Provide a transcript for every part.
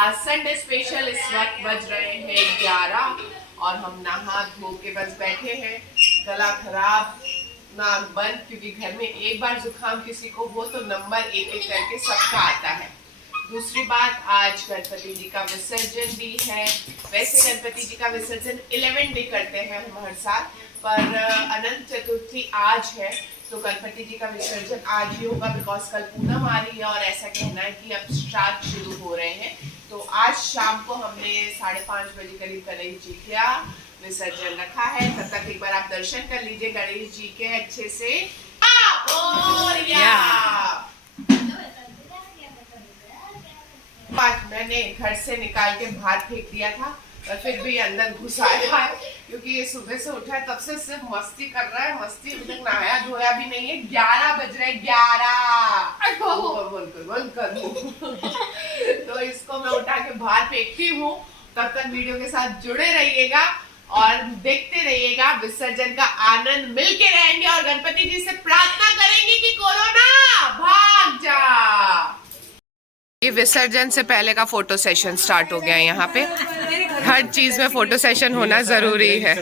आज Sunday special. इस वक्त बज रहे हैं 11 और हम नहा धो के बस बैठे हैं। गला खराब, नाक बंद, क्योंकि घर में एक बार जुकाम किसी को हो तो नंबर एक एक करके सबका आता है। दूसरी बात, आज गणपति जी का विसर्जन भी है। वैसे गणपति जी का विसर्जन 11 डे करते हैं हम हर साल, पर अनंत चतुर्थी आज है तो गणपति जी का विसर्जन आज ही होगा, बिकॉज कल पूनम आ रही है और ऐसा कहना है कि अब श्राद्ध शुरू हो रहे हैं। तो आज शाम को हमने 5:30 बजे करीब गणेश जी का विसर्जन रखा है। तब तक एक बार आप दर्शन कर लीजिए गणेश जी के अच्छे से। मैंने घर से निकाल के बाहर फेंक दिया था और फिर भी अंदर घुस आया है, क्योंकि ये सुबह से उठा है तब से सिर्फ मस्ती कर रहा है। मस्ती अभी तक नहाया धोया भी नहीं है। 11 बज रहे, 11 बोल कर तो इसको मैं उठा के बाहर फेंकती हूँ। तब तक वीडियो के साथ जुड़े रहिएगा और देखते रहिएगा। विसर्जन का आनंद मिलके रहेंगे और गणपति जी से प्रार्थना करेंगे कि कोरोना भाग जा। ये विसर्जन से पहले का फोटो सेशन स्टार्ट हो गया है। यहाँ पे हर चीज में फोटो सेशन होना जरूरी है।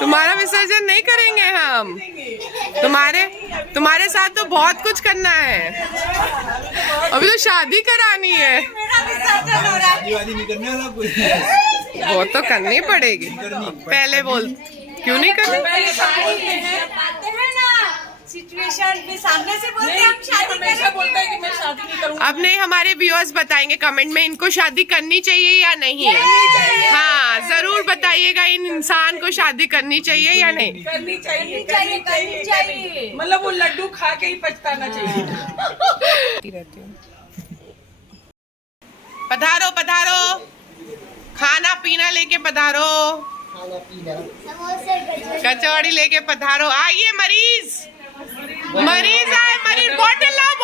तुम्हारा विसर्जन नहीं करेंगे हम। तुम्हारे साथ तो बहुत कुछ करना है। अभी तो शादी करानी है। वो तो करनी पड़ेगी। पहले बोल, क्यों नहीं करनी? सिचुएशन में सामने से बोलते हैं हम शादी करेंगे, बोलता है कि मैं शादी नहीं करूंगा। अब नहीं, हमारे व्यूअर्स बताएंगे कमेंट में इनको शादी करनी चाहिए या नहीं। हाँ, जरूर बताइएगा इन इंसान को शादी करनी चाहिए या नहीं। करनी चाहिए। मतलब वो लड्डू खा के ही पछताना चाहिए। पधारो पधारो, खाना पीना लेके पधारो, कचौड़ी लेके पधारो। आइए मरीज आए, मरीज बोतल लाओ,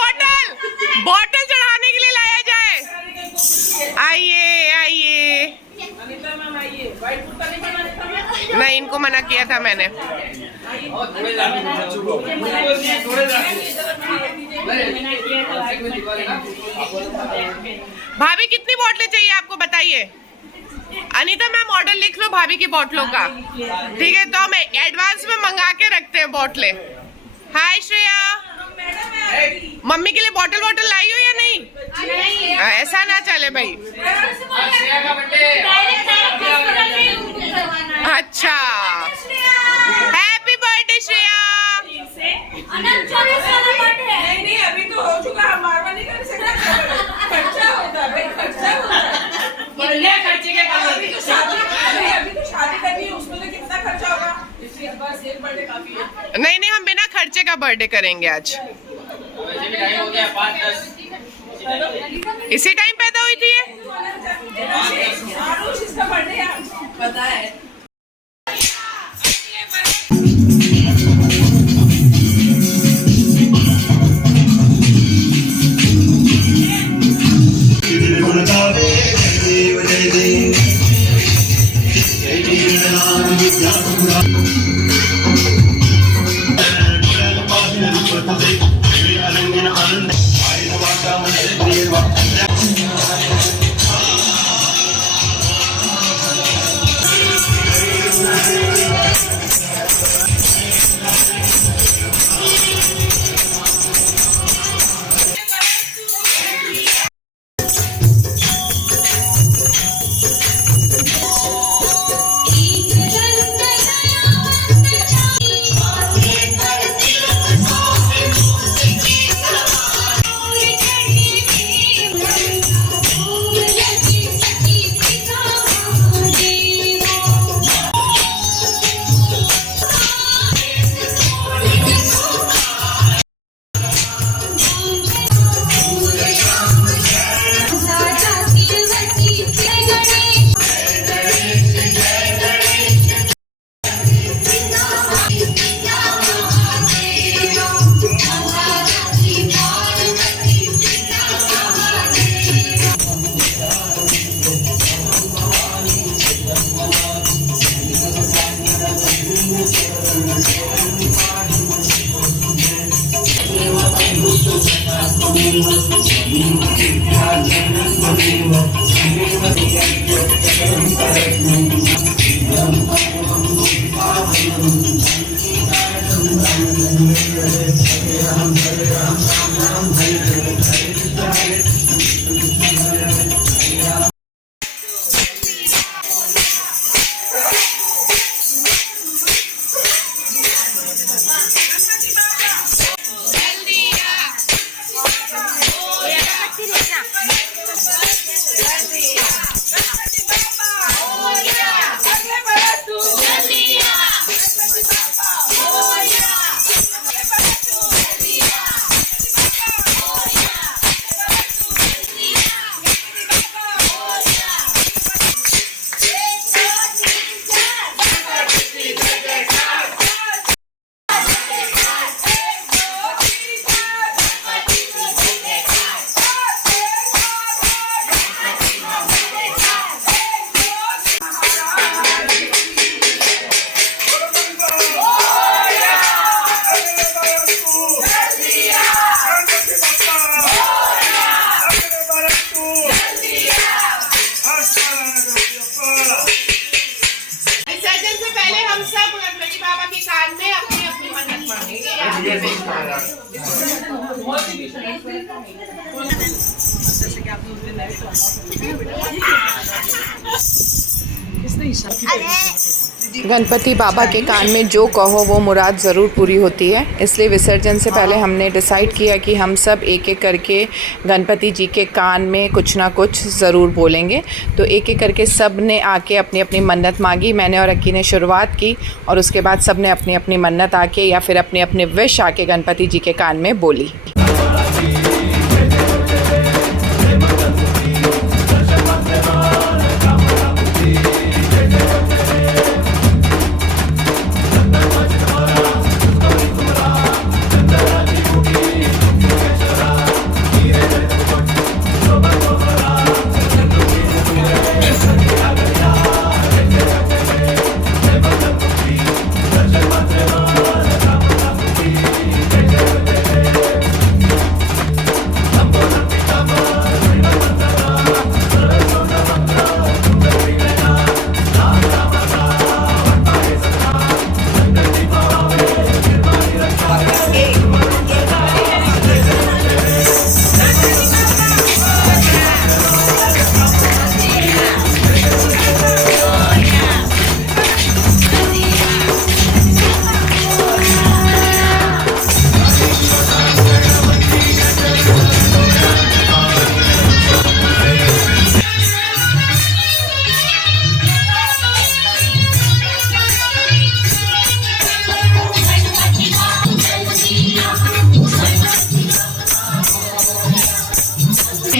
बोतल चढ़ाने के लिए लाया जाए। आइए। नहीं, इनको मना किया था मैंने। भाभी कितनी बोतलें चाहिए आपको, बताइए। अनीता मैम ऑर्डर लिख लो भाभी की बोतलों का, ठीक है? तो हम एडवांस में मंगा के रखते हैं बोतलें। हाय श्रेया, मम्मी के लिए बोतल लाई हो या नहीं? ऐसा ना चले भाई। अच्छा, हैप्पी बर्थडे श्रेया। नहीं, अभी तो हो चुका, हम बार-बार नहीं कर सकते। खर्चा होता है, खर्चे के काम। अभी तो शादी करनी है, उसमें तो कितना खर्चा होगा। इसलिए बस एक बर्थडे काफी है। नहीं, हम बिना खर्चे का बर्थडे करेंगे आज। इसी टाइम पैदा हुई थी ये। इसका बर्थडे पता है। गणेश महाराज। गणपति बाबा के कान में जो कहो वो मुराद ज़रूर पूरी होती है, इसलिए विसर्जन से पहले हमने डिसाइड किया कि हम सब एक एक करके गणपति जी के कान में कुछ ना कुछ ज़रूर बोलेंगे। तो एक एक करके सब ने आके अपनी अपनी मन्नत मांगी। मैंने और अक्की ने शुरुआत की और उसके बाद सब ने अपनी अपनी मन्नत आके या फिर अपने अपने विश आके गणपति जी के कान में बोली।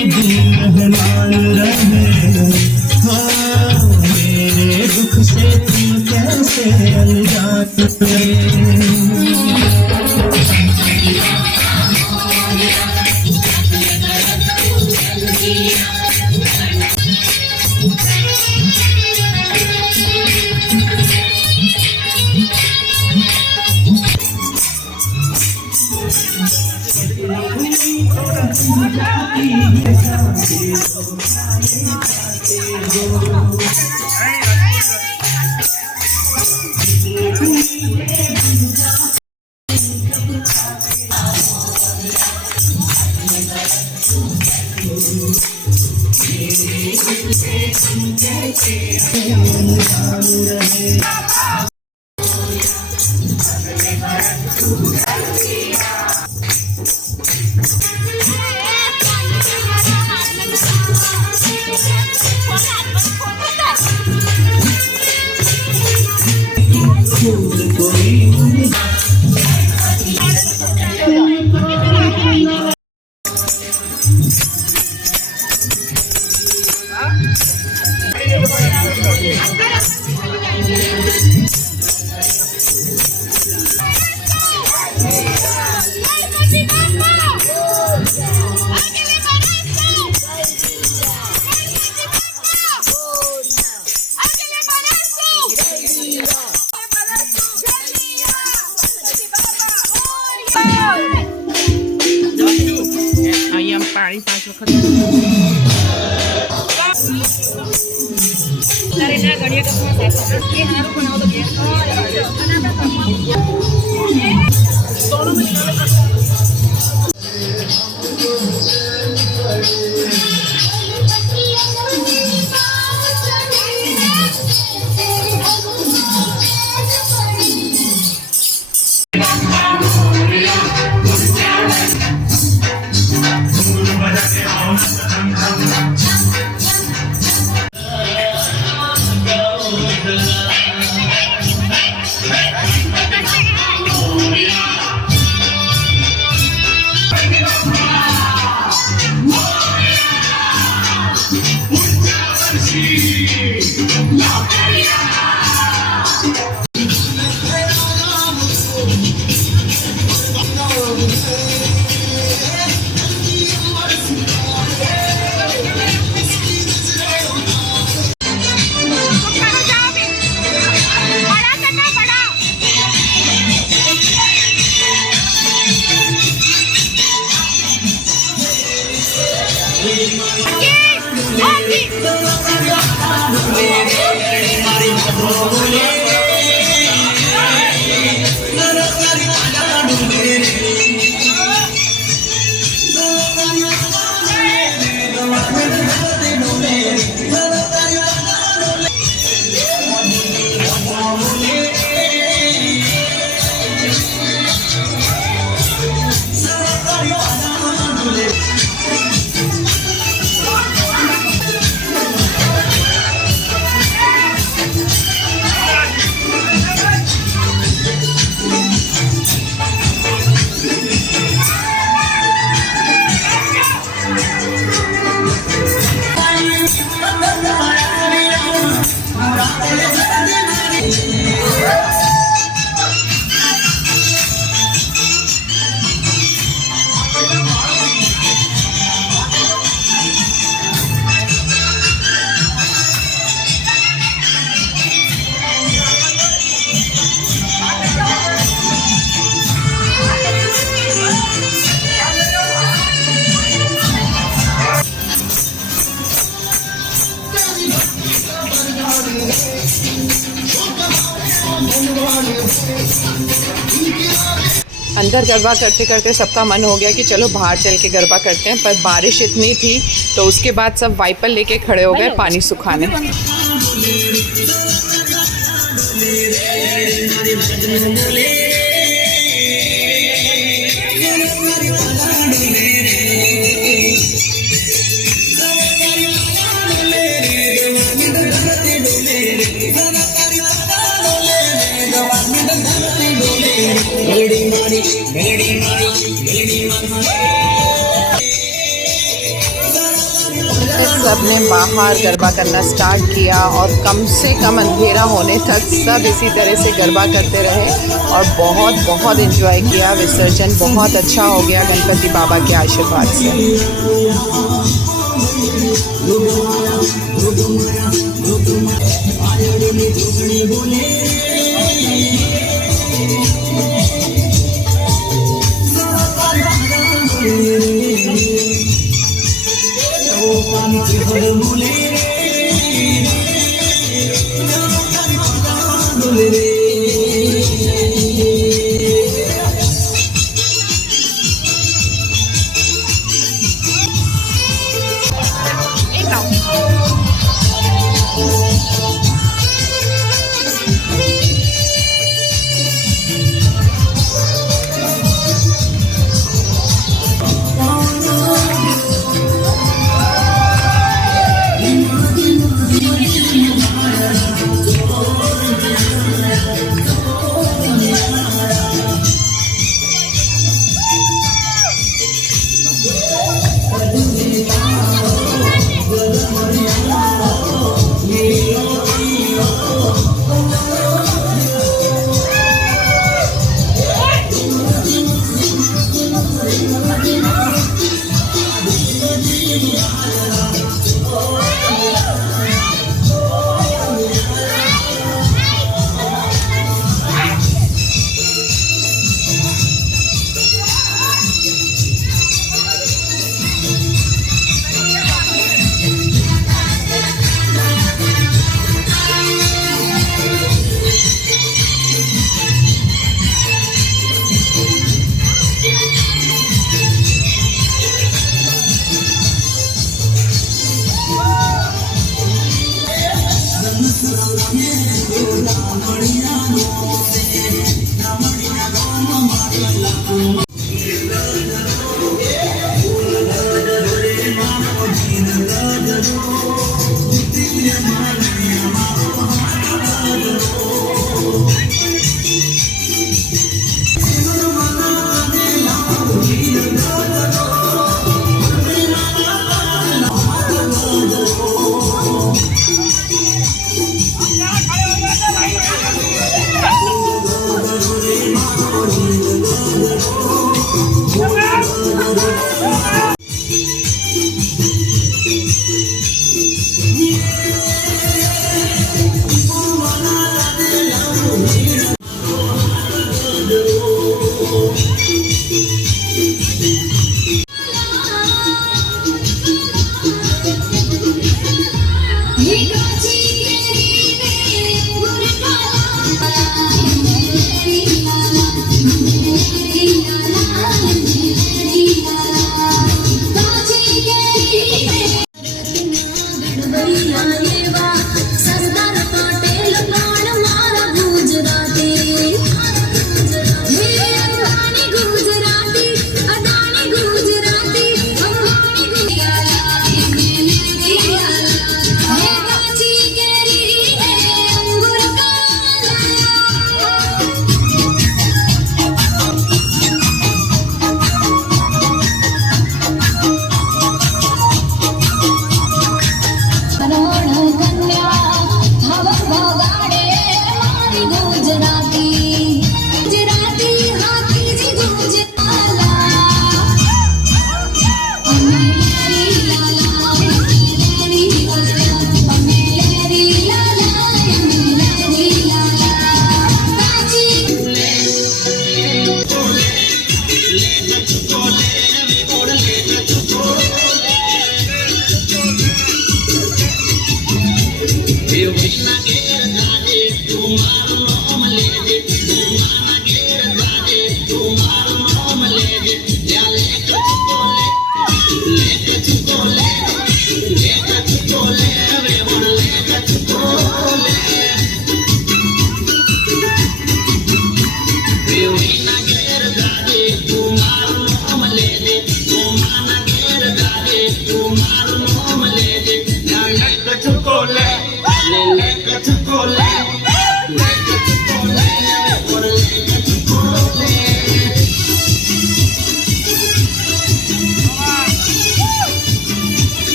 मेहमान रहे हो मेरे दुख से तुम कैसे अनजान Thank you. अंदर गरबा करते करते सबका मन हो गया कि चलो बाहर चल के गरबा करते हैं, पर बारिश इतनी थी तो उसके बाद सब वाइपर लेके खड़े हो गए पानी सुखाने। सब ने बाहर गरबा करना स्टार्ट किया और कम से कम अंधेरा होने तक सब इसी तरह से गरबा करते रहे और बहुत बहुत एंजॉय किया। विसर्जन बहुत अच्छा हो गया गणपति बाबा के आशीर्वाद से।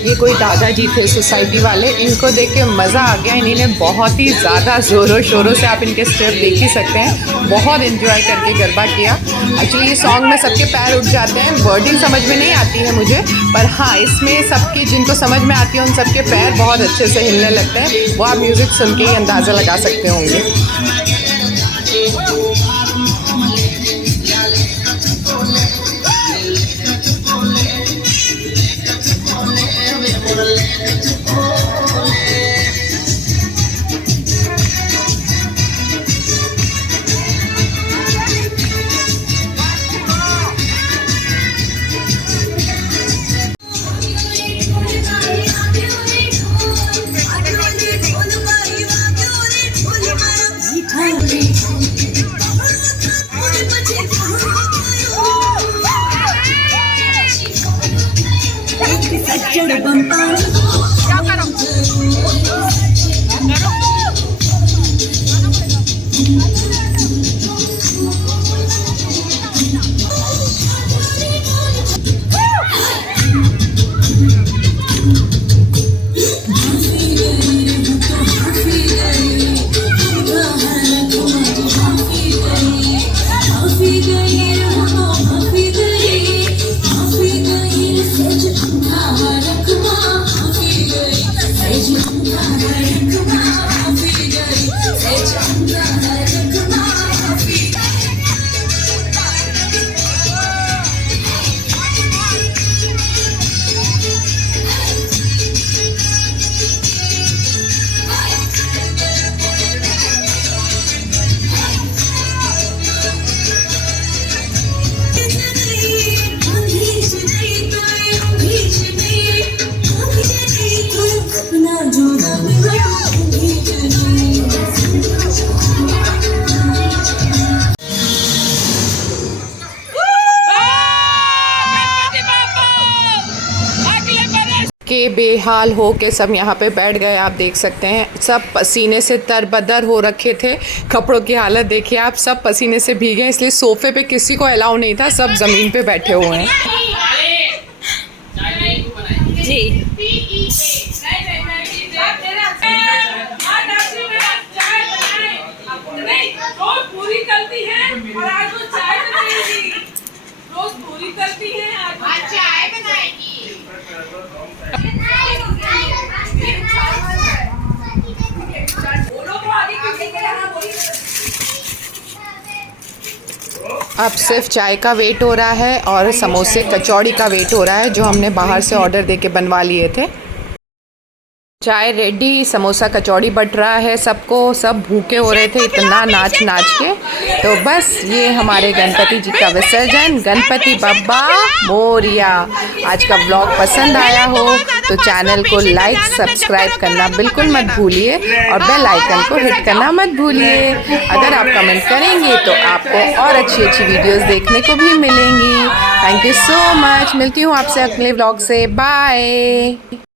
ये कोई दादाजी थे सोसाइटी वाले, इनको देख के मज़ा आ गया। इन्होंने बहुत ही ज़्यादा ज़ोरों शोरों से, आप इनके स्टेप देख ही सकते हैं, बहुत एंजॉय करके गरबा किया। एक्चुअली ये सॉन्ग में सबके पैर उठ जाते हैं, वर्डिंग समझ में नहीं आती है मुझे, पर हाँ इसमें सबके जिनको समझ में आती है उन सबके पैर बहुत अच्छे से हिलने लगते हैं। वो आप म्यूज़िक सुन के ही अंदाज़ा लगा सकते होंगे। के बेहाल हो के सब यहाँ पे बैठ गए। आप देख सकते हैं सब पसीने से तरबदर हो रखे थे। कपड़ों की हालत देखिए आप, सब पसीने से भीगे, इसलिए सोफे पे किसी को अलाउ नहीं था, सब ज़मीन पे बैठे हुए हैं। जी रोज पूरी करती है और आज वो चाय बनाएगी। रोज पूरी करती है, आज चाय बनाएगी। अब सिर्फ चाय का वेट हो रहा है और समोसे कचौड़ी का वेट हो रहा है, जो हमने बाहर से ऑर्डर देके बनवा लिए थे। चाय रेडी, समोसा कचौड़ी बट रहा है सबको, सब भूखे हो रहे थे इतना नाच नाच के। तो बस ये हमारे गणपति जी का विसर्जन, गणपति बप्पा मोरिया। आज का व्लॉग पसंद आया हो तो चैनल को लाइक सब्सक्राइब करना बिल्कुल मत भूलिए और बेल आइकन को हिट करना मत भूलिए। अगर आप कमेंट करेंगे तो आपको और अच्छी अच्छी वीडियोस देखने को भी मिलेंगी। थैंक यू सो मच, मिलती हूँ आपसे अगले व्लॉग से, बाय।